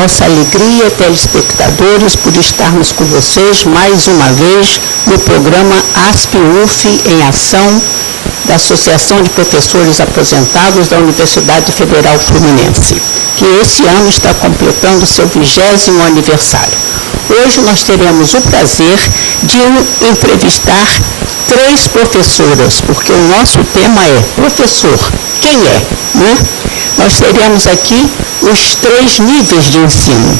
nossa alegria, telespectadores, por estarmos com vocês mais uma vez no programa ASP-UF em Ação da Associação de Professores Aposentados da Universidade Federal Fluminense, que esse ano está completando seu 20º aniversário. Hoje nós teremos o prazer de entrevistar 3 professoras, porque o nosso tema é professor. Quem é? Né? Nós teremos aqui os 3 níveis de ensino.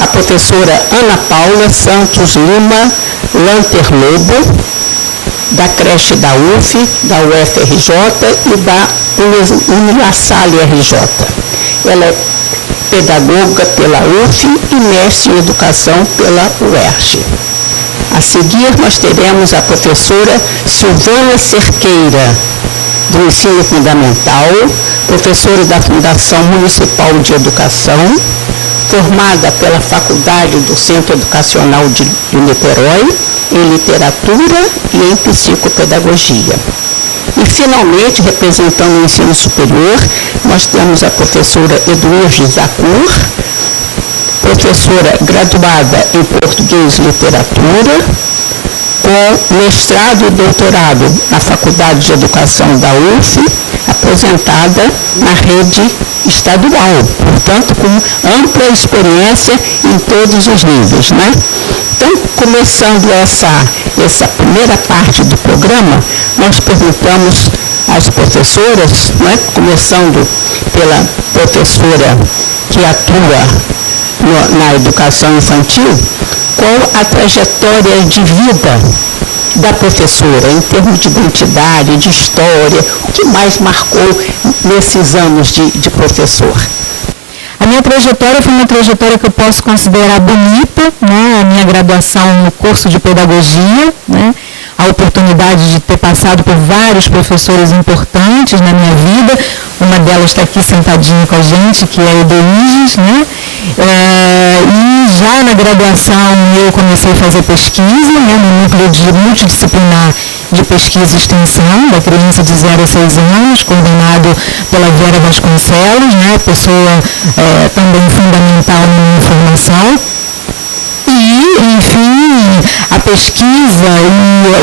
A professora Ana Paula Santos Lima Lanterlobo, da creche da UF, da UFRJ e da Unilassalle RJ. Ela é pedagoga pela UF e mestre em educação pela UERJ. A seguir, nós teremos a professora Silvana Cerqueira, do Ensino Fundamental, professora da Fundação Municipal de Educação, formada pela Faculdade do Centro Educacional de Niterói, em Literatura e em Psicopedagogia. E, finalmente, representando o ensino superior, nós temos a professora Eduardo Zacur, professora graduada em Português e Literatura, com mestrado e doutorado na Faculdade de Educação da UF, aposentada na rede estadual, portanto, com ampla experiência em todos os níveis, né? Então, começando essa primeira parte do programa, nós perguntamos às professoras, né, começando pela professora que atua na educação infantil, qual a trajetória de vida da professora, em termos de identidade, de história, o que mais marcou nesses anos de professor? A minha trajetória foi uma trajetória que eu posso considerar bonita, né? A minha graduação no curso de pedagogia, né? A oportunidade de ter passado por vários professores importantes na minha vida. Uma delas está aqui sentadinha com a gente, que é a Edeiges, né? E já na graduação eu comecei a fazer pesquisa, né? No núcleo de multidisciplinar de pesquisa e extensão da criança de 0 a 6 anos, coordenado pela Vera Vasconcelos, né? Pessoa também fundamental na minha formação. E, enfim, a pesquisa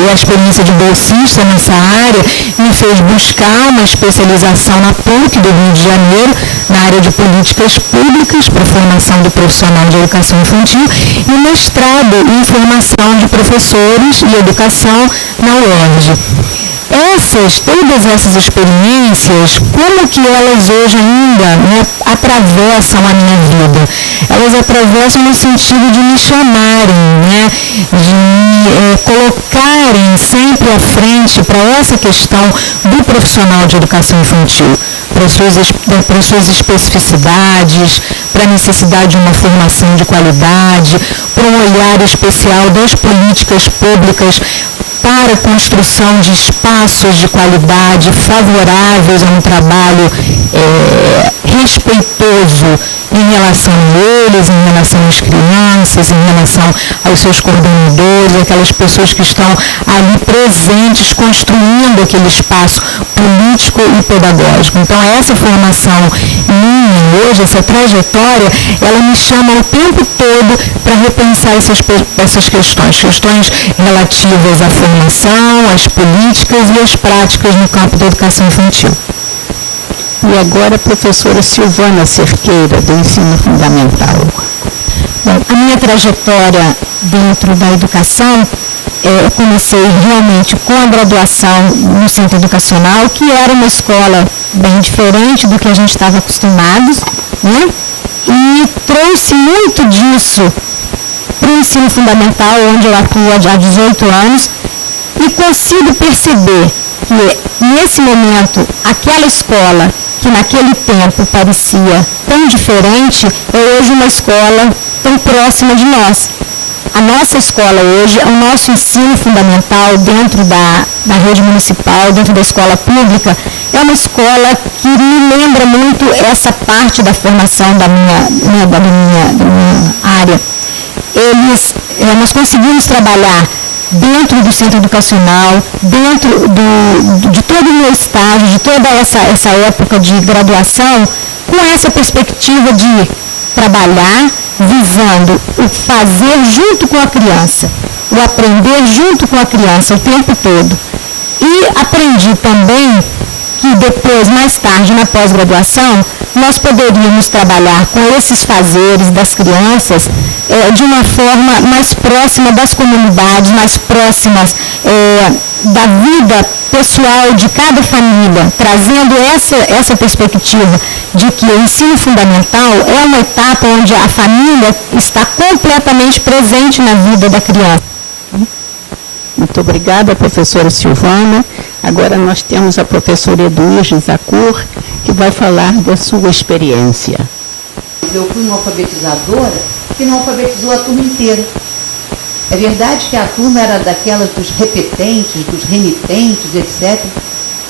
e a experiência de bolsista nessa área me fez buscar uma especialização na PUC do Rio de Janeiro, na área de políticas públicas para a formação do profissional de educação infantil e mestrado em formação de professores e educação na UERJ. Todas essas experiências, como que elas hoje ainda, né, atravessam a minha vida? Elas atravessam no sentido de me chamarem, né, de me colocarem sempre à frente para essa questão do profissional de educação infantil, para suas especificidades, para a necessidade de uma formação de qualidade, para um olhar especial das políticas públicas para a construção de espaços de qualidade favoráveis a um trabalho respeitoso em relação a eles, em relação às crianças, em relação aos seus coordenadores, aquelas pessoas que estão ali presentes, construindo aquele espaço político e pedagógico. Então, essa formação minha hoje, essa trajetória, ela me chama o tempo todo para repensar essas questões relativas à formação, às políticas e às práticas no campo da educação infantil. E agora a professora Silvana Cerqueira, do Ensino Fundamental. Bom, a minha trajetória dentro da educação, eu comecei realmente com a graduação no Centro Educacional, que era uma escola bem diferente do que a gente estava acostumados, né? E trouxe muito disso para o Ensino Fundamental, onde eu atuo há 18 anos, e consigo perceber que, nesse momento, aquela escola que naquele tempo parecia tão diferente, é hoje uma escola tão próxima de nós. A nossa escola hoje, o nosso ensino fundamental dentro da rede municipal, dentro da escola pública, é uma escola que me lembra muito essa parte da formação da minha área. Nós conseguimos trabalhar dentro do centro educacional, dentro de todo o meu estágio, de toda essa época de graduação, com essa perspectiva de trabalhar visando o fazer junto com a criança, o aprender junto com a criança o tempo todo. E aprendi também que depois, mais tarde, na pós-graduação, nós poderíamos trabalhar com esses fazeres das crianças de uma forma mais próxima das comunidades, mais próximas da vida pessoal de cada família, trazendo essa perspectiva de que o ensino fundamental é uma etapa onde a família está completamente presente na vida da criança. Muito obrigada, professora Silvana. Agora nós temos a professora Eduígia Zacur, que vai falar da sua experiência. Eu fui uma alfabetizadora que não alfabetizou a turma inteira. É verdade que a turma era daquelas dos repetentes, dos renitentes, etc.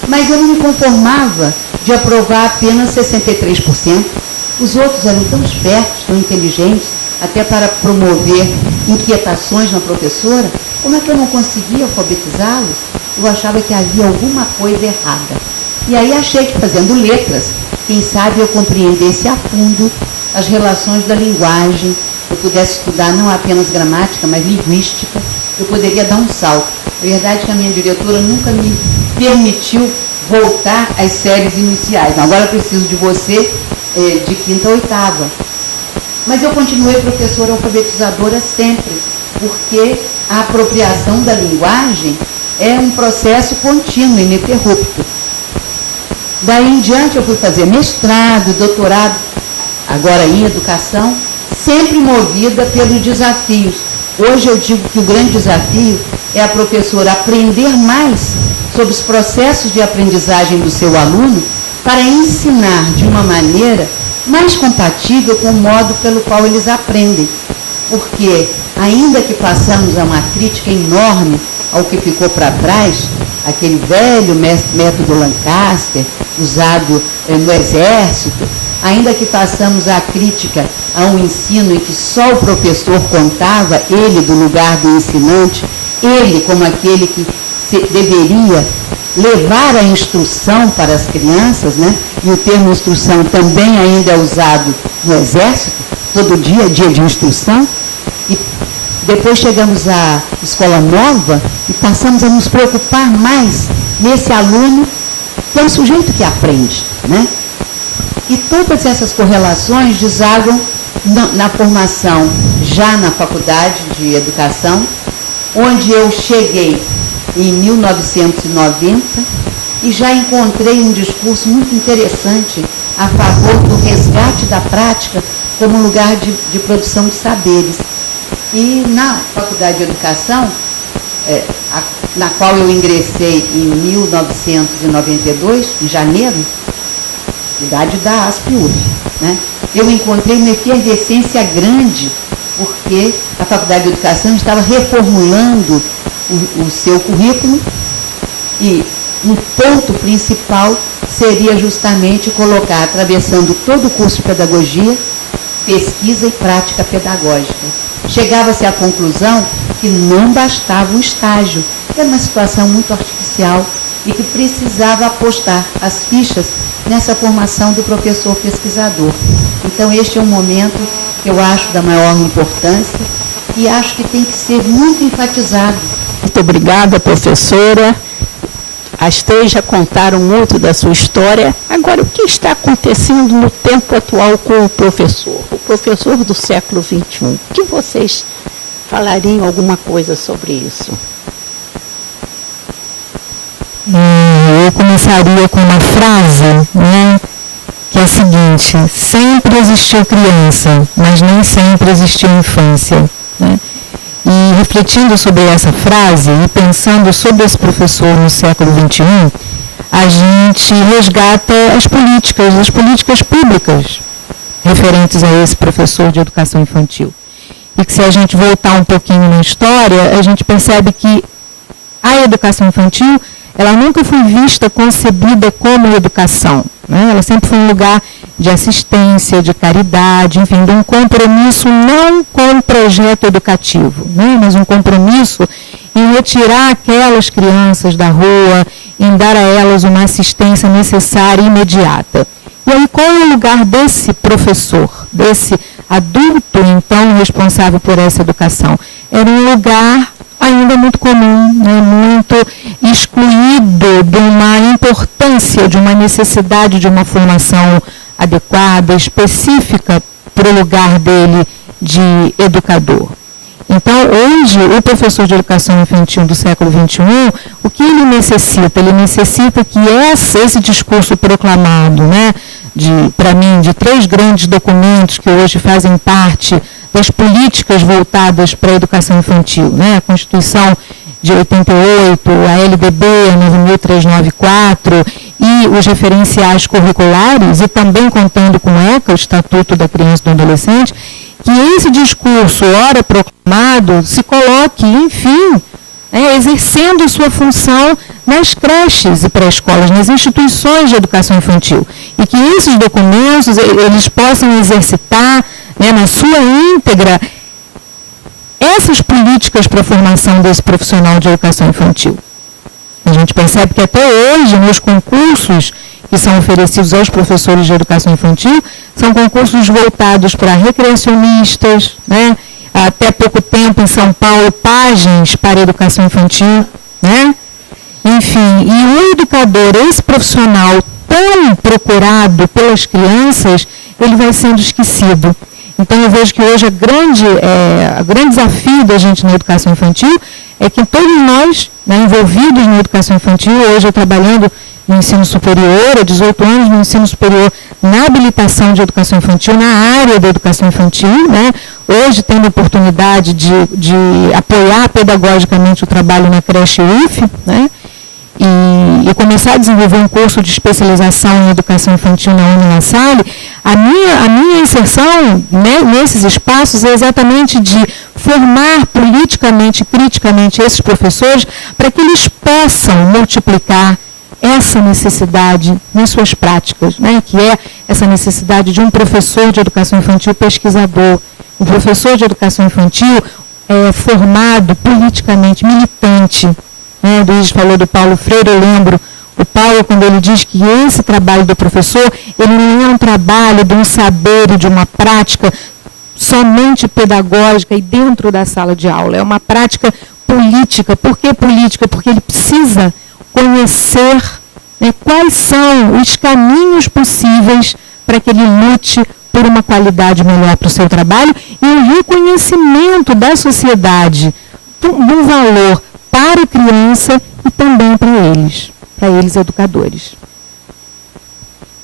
Mas eu não me conformava de aprovar apenas 63%. Os outros eram tão espertos, tão inteligentes, até para promover inquietações na professora. Como é que eu não conseguia alfabetizá-los? Eu achava que havia alguma coisa errada. E aí achei que fazendo letras, quem sabe eu compreendesse a fundo as relações da linguagem, eu pudesse estudar não apenas gramática, mas linguística, eu poderia dar um salto. A verdade é que a minha diretora nunca me permitiu voltar às séries iniciais. Agora eu preciso de você de quinta a oitava. Mas eu continuei professora alfabetizadora sempre, porque a apropriação da linguagem é um processo contínuo, ininterrupto. Daí em diante eu fui fazer mestrado, doutorado, agora em educação, sempre movida pelos desafios. Hoje eu digo que o grande desafio é a professora aprender mais sobre os processos de aprendizagem do seu aluno para ensinar de uma maneira mais compatível com o modo pelo qual eles aprendem. Porque, ainda que passamos a uma crítica enorme ao que ficou para trás, aquele velho método Lancaster, usado no Exército, ainda que passamos a crítica a um ensino em que só o professor contava, ele do lugar do ensinante, ele como aquele que deveria levar a instrução para as crianças, né? E o termo instrução também ainda é usado no Exército, todo dia é dia de instrução. E depois chegamos à escola nova e passamos a nos preocupar mais nesse aluno que é um sujeito que aprende, né? E todas essas correlações desagam na formação já na faculdade de educação, onde eu cheguei em 1990 e já encontrei um discurso muito interessante a favor do resgate da prática como lugar de produção de saberes. E na faculdade de educação, na qual eu ingressei em 1992, em janeiro, idade da ASP-UF, né? Eu encontrei uma efervescência grande, porque a Faculdade de Educação estava reformulando o seu currículo e um ponto principal seria justamente colocar, atravessando todo o curso de pedagogia, pesquisa e prática pedagógica. Chegava-se à conclusão que não bastava o estágio, era uma situação muito artificial e que precisava apostar as fichas nessa formação do professor pesquisador. Então, este é um momento que eu acho da maior importância e acho que tem que ser muito enfatizado. Muito obrigada, professora. As três já contaram muito da sua história. Agora, o que está acontecendo no tempo atual com o professor do século XXI? O que vocês falariam alguma coisa sobre isso? Eu começaria com uma frase, né, que é a seguinte: sempre existiu criança, mas nem sempre existiu infância, né? E refletindo sobre essa frase e pensando sobre esse professor no século XXI, a gente resgata as políticas públicas referentes a esse professor de educação infantil. E que se a gente voltar um pouquinho na história, a gente percebe que a educação infantil, ela nunca foi vista, concebida como educação, né? Ela sempre foi um lugar de assistência, de caridade, enfim, de um compromisso não com o projeto educativo, né? Mas um compromisso em retirar aquelas crianças da rua, em dar a elas uma assistência necessária e imediata. E aí, qual é o lugar desse professor, desse adulto, então, responsável por essa educação? Era um lugar ainda muito comum, né, muito excluído de uma importância, de uma necessidade de uma formação adequada, específica para o lugar dele de educador. Então, hoje, o professor de educação infantil do século XXI, o que ele necessita? Ele necessita que esse discurso proclamado, né, para mim, de 3 grandes documentos que hoje fazem parte das políticas voltadas para a educação infantil, né, a Constituição de 88, a LDB 9.394 e os referenciais curriculares, e também contando com o ECA, o Estatuto da Criança e do Adolescente, que esse discurso, ora proclamado, se coloque, enfim, exercendo sua função nas creches e pré-escolas, nas instituições de educação infantil. E que esses documentos, eles possam exercitar, né, na sua íntegra, essas políticas para a formação desse profissional de educação infantil. A gente percebe que até hoje, nos concursos que são oferecidos aos professores de educação infantil, são concursos voltados para recreacionistas, né? Até pouco tempo em São Paulo, páginas para a educação infantil, né? Enfim, e o educador, esse profissional tão procurado pelas crianças, ele vai sendo esquecido. Então, eu vejo que hoje o grande desafio da gente na educação infantil é que todos nós, né, envolvidos na educação infantil, hoje eu trabalhando no ensino superior, há 18 anos no ensino superior, na habilitação de educação infantil, na área da educação infantil, né, hoje tendo a oportunidade de apoiar pedagogicamente o trabalho na creche UF, né, e começar a desenvolver um curso de especialização em educação infantil na Unilassalle, a minha inserção, né, nesses espaços é exatamente de formar politicamente, criticamente esses professores para que eles possam multiplicar essa necessidade nas suas práticas, né, que é essa necessidade de um professor de educação infantil pesquisador, um professor de educação infantil formado politicamente, militante. O Luiz falou do Paulo Freire, eu lembro o Paulo quando ele diz que esse trabalho do professor, ele não é um trabalho de um saber e de uma prática somente pedagógica e dentro da sala de aula, é uma prática política. Por que política? Porque ele precisa conhecer, né, quais são os caminhos possíveis para que ele lute por uma qualidade melhor para o seu trabalho e um reconhecimento da sociedade do valor para a criança e também para eles educadores.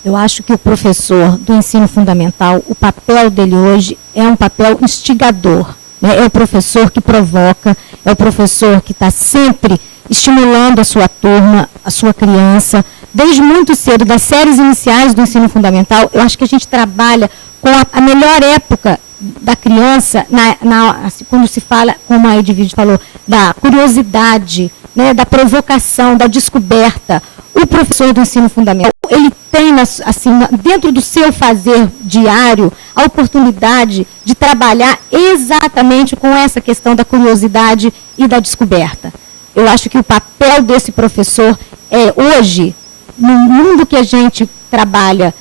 Eu acho que o professor do ensino fundamental, o papel dele hoje é um papel instigador, né? É o professor que provoca, é o professor que está sempre estimulando a sua turma, a sua criança, desde muito cedo, das séries iniciais do ensino fundamental. Eu acho que a gente trabalha com a melhor época da criança, quando se fala, como a Edvige falou, da curiosidade, né, da provocação, da descoberta. O professor do ensino fundamental, ele tem, assim, dentro do seu fazer diário, a oportunidade de trabalhar exatamente com essa questão da curiosidade e da descoberta. Eu acho que o papel desse professor hoje, no mundo que a gente trabalha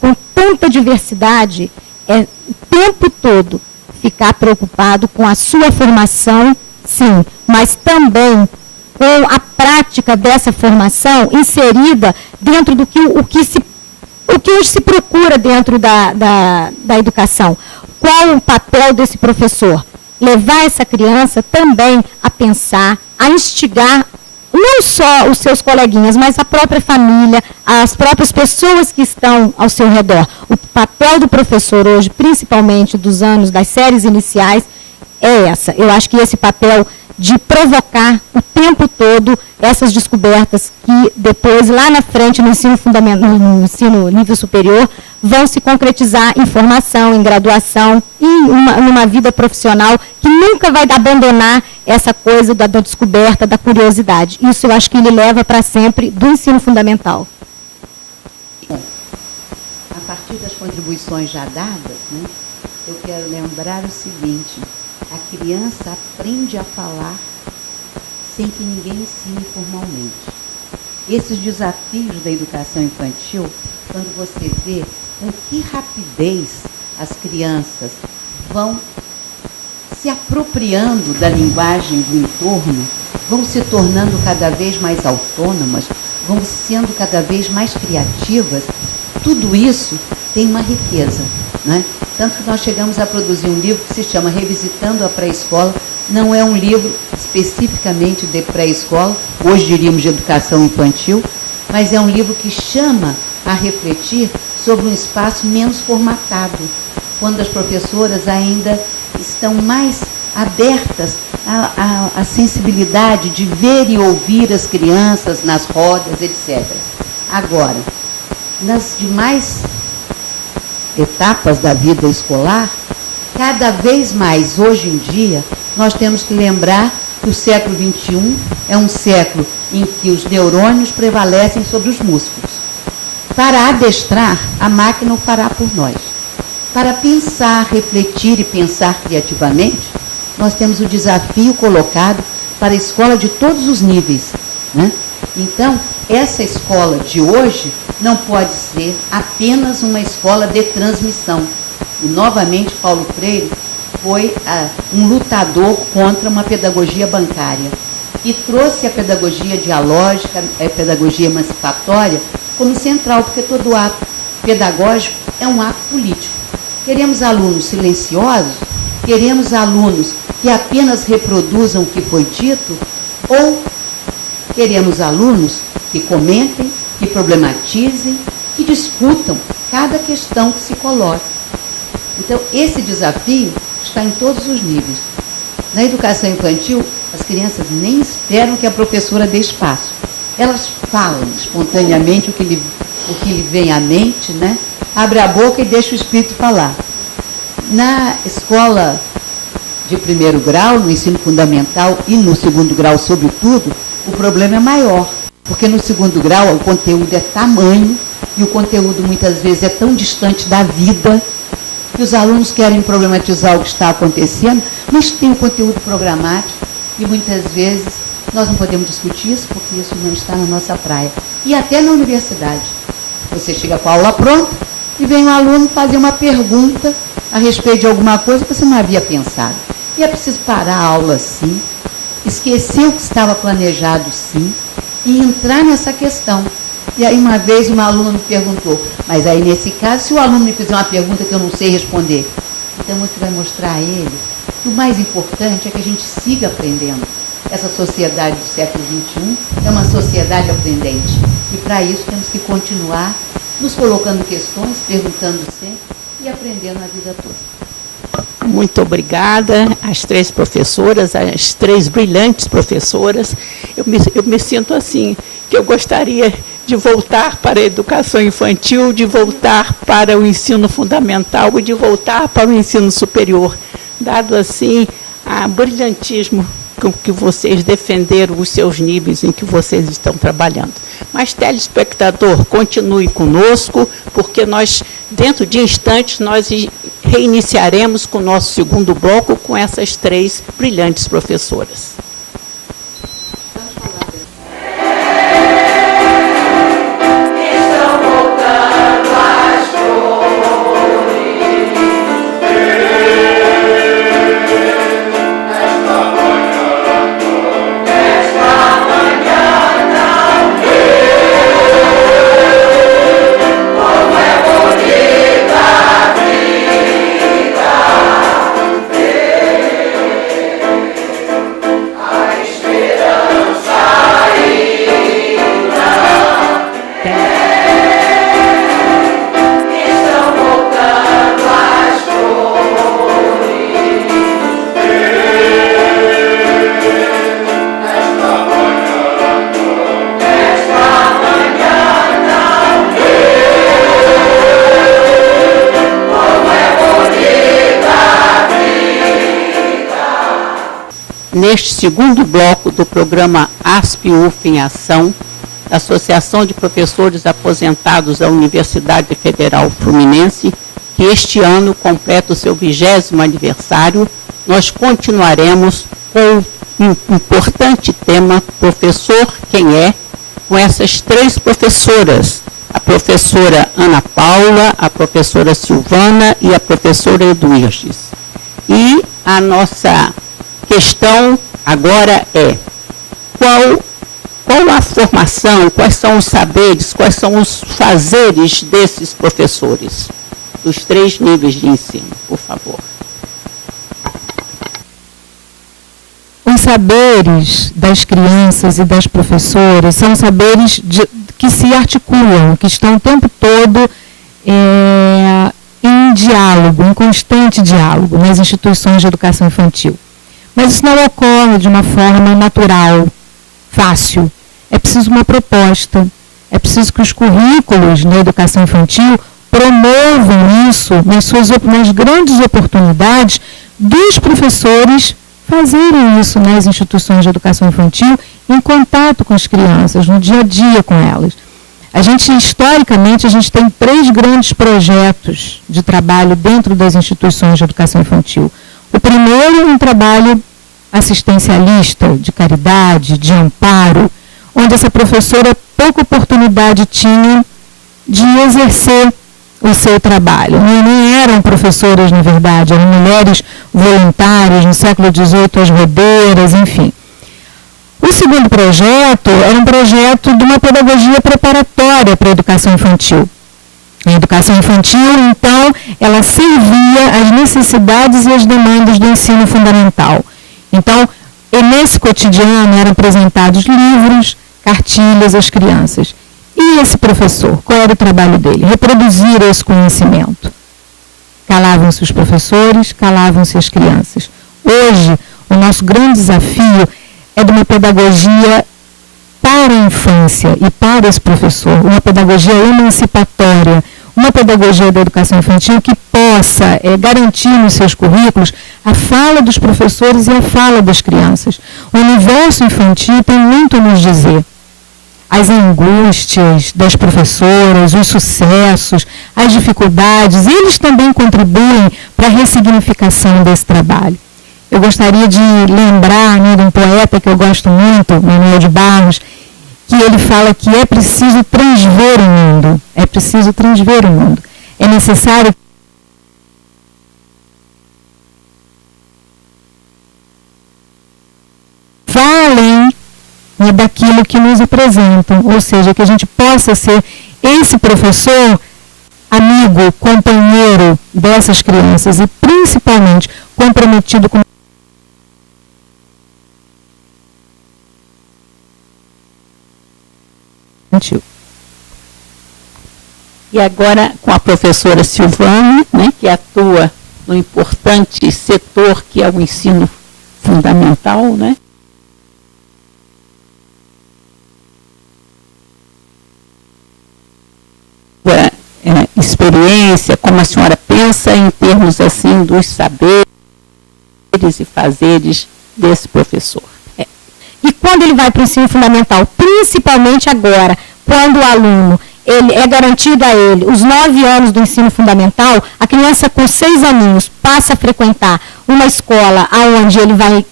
com tanta diversidade, o tempo todo ficar preocupado com a sua formação, sim, mas também com a prática dessa formação inserida dentro do que o que hoje se procura dentro da educação. Qual o papel desse professor? Levar essa criança também a pensar, a instigar não só os seus coleguinhas, mas a própria família, as próprias pessoas que estão ao seu redor. O papel do professor hoje, principalmente das séries iniciais, é essa. Eu acho que esse papel de provocar o tempo todo essas descobertas que depois, lá na frente, no ensino fundamental, no ensino nível superior, vão se concretizar em formação, em graduação e numa vida profissional que nunca vai abandonar essa coisa da descoberta, da curiosidade. Isso eu acho que ele leva para sempre do ensino fundamental. A partir das contribuições já dadas, né, eu quero lembrar o seguinte: a criança aprende a falar sem que ninguém ensine formalmente. esses desafios da educação infantil, quando você vê com que rapidez as crianças vão se apropriando da linguagem do entorno, vão se tornando cada vez mais autônomas, vão sendo cada vez mais criativas, tudo isso tem uma riqueza, né? Tanto que nós chegamos a produzir um livro que se chama Revisitando a Pré-Escola. Não é um livro especificamente de pré-escola, hoje diríamos de educação infantil, mas é um livro que chama a refletir sobre um espaço menos formatado, quando as professoras ainda estão mais abertas à sensibilidade de ver e ouvir as crianças nas rodas, etc. Agora, nas demais etapas da vida escolar, cada vez mais, hoje em dia, nós temos que lembrar que o século XXI é um século em que os neurônios prevalecem sobre os músculos. Para adestrar, a máquina o fará por nós. Para pensar, refletir e pensar criativamente, nós temos o desafio colocado para a escola de todos os níveis, né? Então, essa escola de hoje não pode ser apenas uma escola de transmissão. E, novamente, Paulo Freire foi um lutador contra uma pedagogia bancária e trouxe a pedagogia dialógica, a pedagogia emancipatória como central, porque todo ato pedagógico é um ato político. Queremos alunos silenciosos? Queremos alunos que apenas reproduzam o que foi dito? Ou queremos alunos que comentem, que problematizem, que discutam cada questão que se coloca? Então, esse desafio está em todos os níveis. Na educação infantil, as crianças nem esperam que a professora dê espaço. Elas falam espontaneamente o que lhe vem à mente, né? Abre a boca e deixa o espírito falar. Na escola de primeiro grau, no ensino fundamental e no segundo grau, sobretudo, o problema é maior, porque no segundo grau o conteúdo é tamanho e o conteúdo muitas vezes é tão distante da vida que os alunos querem problematizar o que está acontecendo, mas tem o conteúdo programático e muitas vezes nós não podemos discutir isso porque isso não está na nossa praia. E até na universidade. Você chega com a aula pronta e vem um aluno fazer uma pergunta a respeito de alguma coisa que você não havia pensado. E é preciso parar a aula sim, esquecer o que estava planejado sim e entrar nessa questão. E aí uma vez uma aluna me perguntou, mas aí nesse caso, se o aluno me fizer uma pergunta que eu não sei responder, então você vai mostrar a ele que o mais importante é que a gente siga aprendendo. Essa sociedade do século XXI é uma sociedade aprendente. E para isso temos que continuar nos colocando questões, perguntando sempre e aprendendo a vida toda. Muito obrigada às três professoras, às três brilhantes professoras. Eu me sinto assim, que eu gostaria de voltar para a educação infantil, de voltar para o ensino fundamental e de voltar para o ensino superior, dado assim a brilhantismo com que vocês defenderam os seus níveis em que vocês estão trabalhando. Mas, telespectador, continue conosco, porque nós, dentro de instantes, nós reiniciaremos com o nosso segundo bloco com essas três brilhantes professoras. Neste segundo bloco do programa ASP-UF em Ação, da Associação de Professores Aposentados da Universidade Federal Fluminense, que este ano completa o seu 20º aniversário, nós continuaremos com um importante tema, Professor Quem é?, com essas 3 professoras, a professora Ana Paula, a professora Silvana e a professora Eduirges. E a nossa questão agora é qual a formação, quais são os saberes, quais são os fazeres desses professores, dos 3 níveis de ensino, por favor. Os saberes das crianças e das professoras são saberes que se articulam, que estão o tempo todo em diálogo, em constante diálogo nas instituições de educação infantil. Mas isso não ocorre de uma forma natural, fácil. É preciso uma proposta, é preciso que os currículos na educação infantil promovam isso nas grandes oportunidades dos professores fazerem isso nas instituições de educação infantil, em contato com as crianças, no dia a dia com elas. Historicamente, a gente tem 3 grandes projetos de trabalho dentro das instituições de educação infantil. O primeiro é um trabalho assistencialista, de caridade, de amparo, onde essa professora pouca oportunidade tinha de exercer o seu trabalho. Nem eram professoras, na verdade, eram mulheres voluntárias no século XVIII, as rodeiras, enfim. O segundo projeto era um projeto de uma pedagogia preparatória para a educação infantil. A educação infantil, então, ela servia às necessidades e às demandas do ensino fundamental. Então, nesse cotidiano eram apresentados livros, cartilhas às crianças. E esse professor, qual era o trabalho dele? Reproduzir esse conhecimento. Calavam-se os professores, calavam-se as crianças. Hoje, o nosso grande desafio é de uma pedagogia para a infância e para esse professor, uma pedagogia emancipatória, uma pedagogia da educação infantil que possa garantir nos seus currículos a fala dos professores e a fala das crianças. O universo infantil tem muito a nos dizer. As angústias das professoras, os sucessos, as dificuldades, eles também contribuem para a ressignificação desse trabalho. Eu gostaria de lembrar de um poeta que eu gosto muito, Manuel de Barros, que ele fala que é preciso transver o mundo. É preciso transver o mundo. É necessário além daquilo que nos apresentam, ou seja, que a gente possa ser esse professor amigo, companheiro dessas crianças e principalmente comprometido com infantil. E agora com a professora Silvana, que atua no importante setor que é o ensino fundamental, experiência, como a senhora pensa em termos assim dos saberes e fazeres desse professor. E quando ele vai para o ensino fundamental, principalmente agora, quando o aluno é garantido a ele os 9 anos do ensino fundamental, a criança com 6 aninhos passa a frequentar uma escola onde ele vai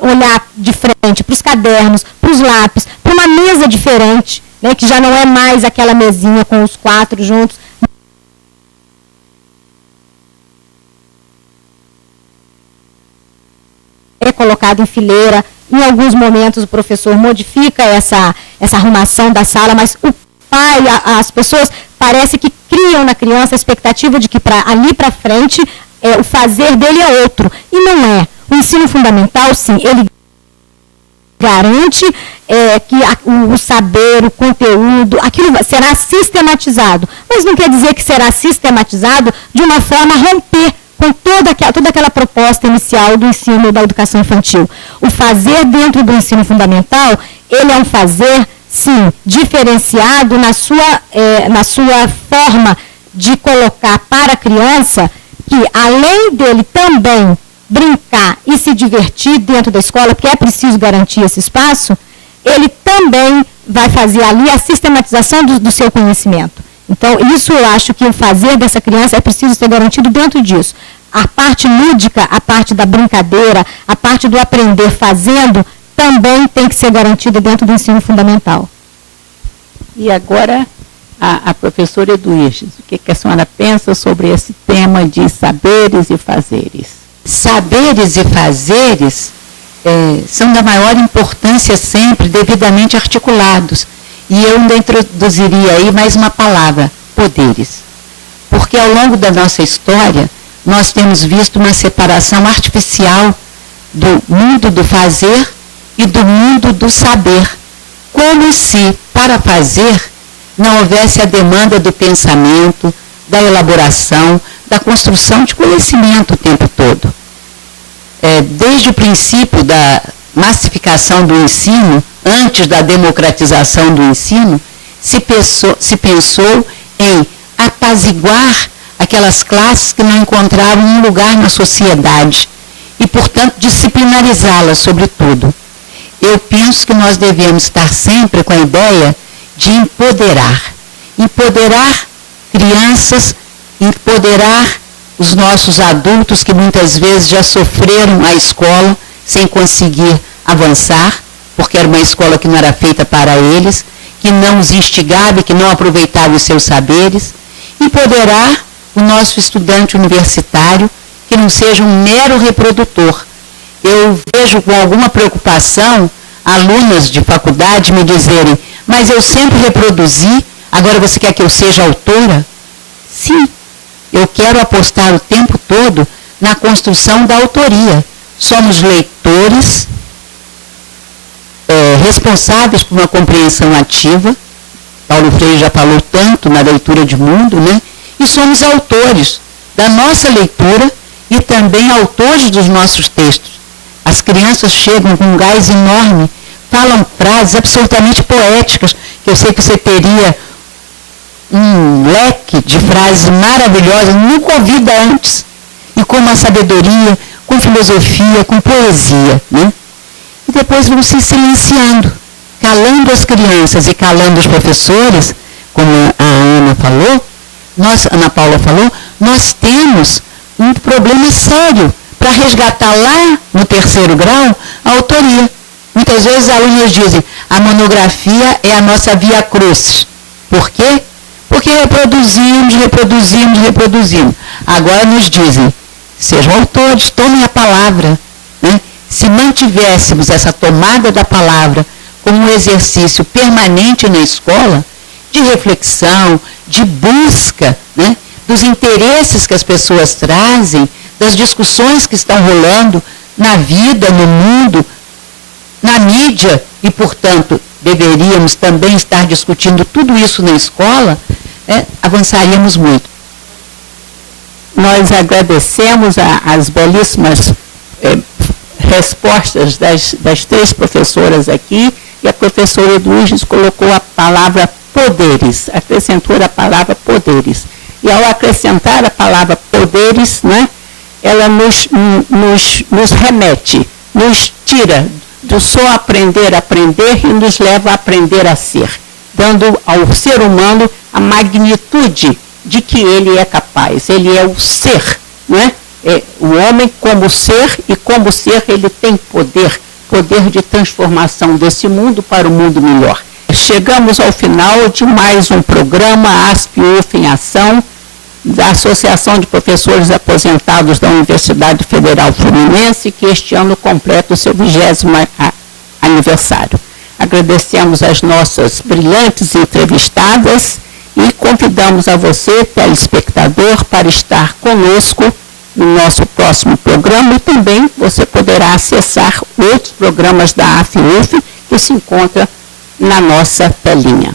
olhar de frente para os cadernos, para os lápis, para uma mesa diferente, que já não é mais aquela mesinha com os 4 juntos. É colocado em fileira. Em alguns momentos o professor modifica essa arrumação da sala, mas o pai, as pessoas parece que criam na criança a expectativa de que ali para frente o fazer dele é outro. E não é. O ensino fundamental, sim, ele garante que o saber, o conteúdo, aquilo será sistematizado. Mas não quer dizer que será sistematizado de uma forma a romper com toda aquela proposta inicial do ensino da educação infantil. O fazer dentro do ensino fundamental, ele é um fazer, sim, diferenciado na sua forma de colocar para a criança que, além dele também brincar e se divertir dentro da escola, porque é preciso garantir esse espaço, ele também vai fazer ali a sistematização do seu conhecimento. Então, isso eu acho que o fazer dessa criança é preciso ser garantido dentro disso. A parte lúdica, a parte da brincadeira, a parte do aprender fazendo, também tem que ser garantida dentro do ensino fundamental. E agora, a professora Eduíges, o que a senhora pensa sobre esse tema de saberes e fazeres? Saberes e fazeres são da maior importância sempre, devidamente articulados. E eu ainda introduziria aí mais uma palavra, poderes. Porque ao longo da nossa história, nós temos visto uma separação artificial do mundo do fazer e do mundo do saber. Como se, para fazer, não houvesse a demanda do pensamento, da elaboração, da construção de conhecimento o tempo todo. Desde o princípio da massificação do ensino, antes da democratização do ensino, se pensou em apaziguar aquelas classes que não encontravam um lugar na sociedade e, portanto, disciplinarizá-las sobretudo. Eu penso que nós devemos estar sempre com a ideia de empoderar crianças, empoderar os nossos adultos que muitas vezes já sofreram a escola sem conseguir avançar, porque era uma escola que não era feita para eles, que não os instigava e que não aproveitava os seus saberes, empoderar o nosso estudante universitário, que não seja um mero reprodutor. Eu vejo com alguma preocupação alunas de faculdade me dizerem, mas eu sempre reproduzi, agora você quer que eu seja autora? Sim, eu quero apostar o tempo todo na construção da autoria. Somos leitores, responsáveis por uma compreensão ativa, Paulo Freire já falou tanto na leitura de mundo, né? E somos autores da nossa leitura e também autores dos nossos textos. As crianças chegam com um gás enorme, falam frases absolutamente poéticas, que eu sei que você teria um leque de frases maravilhosas, nunca ouvida antes, e com uma sabedoria, com filosofia, com poesia, né? E depois vão se silenciando, calando as crianças e calando os professores, como a Ana Paula falou, nós temos um problema sério para resgatar lá no 3º grau a autoria. Muitas vezes os alunos dizem, a monografia é a nossa via crucis. Por quê? Porque reproduzimos. Agora nos dizem, sejam autores, tomem a palavra. Né? Se mantivéssemos essa tomada da palavra como um exercício permanente na escola, de reflexão, de busca, né, dos interesses que as pessoas trazem, das discussões que estão rolando na vida, no mundo, na mídia, e, portanto, deveríamos também estar discutindo tudo isso na escola, avançaríamos muito. Nós agradecemos as belíssimas respostas das 3 professoras aqui, e a professora Eduíges colocou a palavra poderes, acrescentou a palavra poderes. E ao acrescentar a palavra poderes, né, ela nos remete, nos tira do só aprender e nos leva a aprender a ser, dando ao ser humano a magnitude de que ele é capaz. Ele é o ser, né? O homem como ser, e como ser ele tem poder de transformação desse mundo para um mundo melhor. Chegamos ao final de mais um programa ASP-UF em Ação, da Associação de Professores Aposentados da Universidade Federal Fluminense, que este ano completa o seu 20º aniversário. Agradecemos as nossas brilhantes entrevistadas e convidamos a você, telespectador, para estar conosco no nosso próximo programa, e também você poderá acessar outros programas da ASP-UF que se encontram na nossa telinha.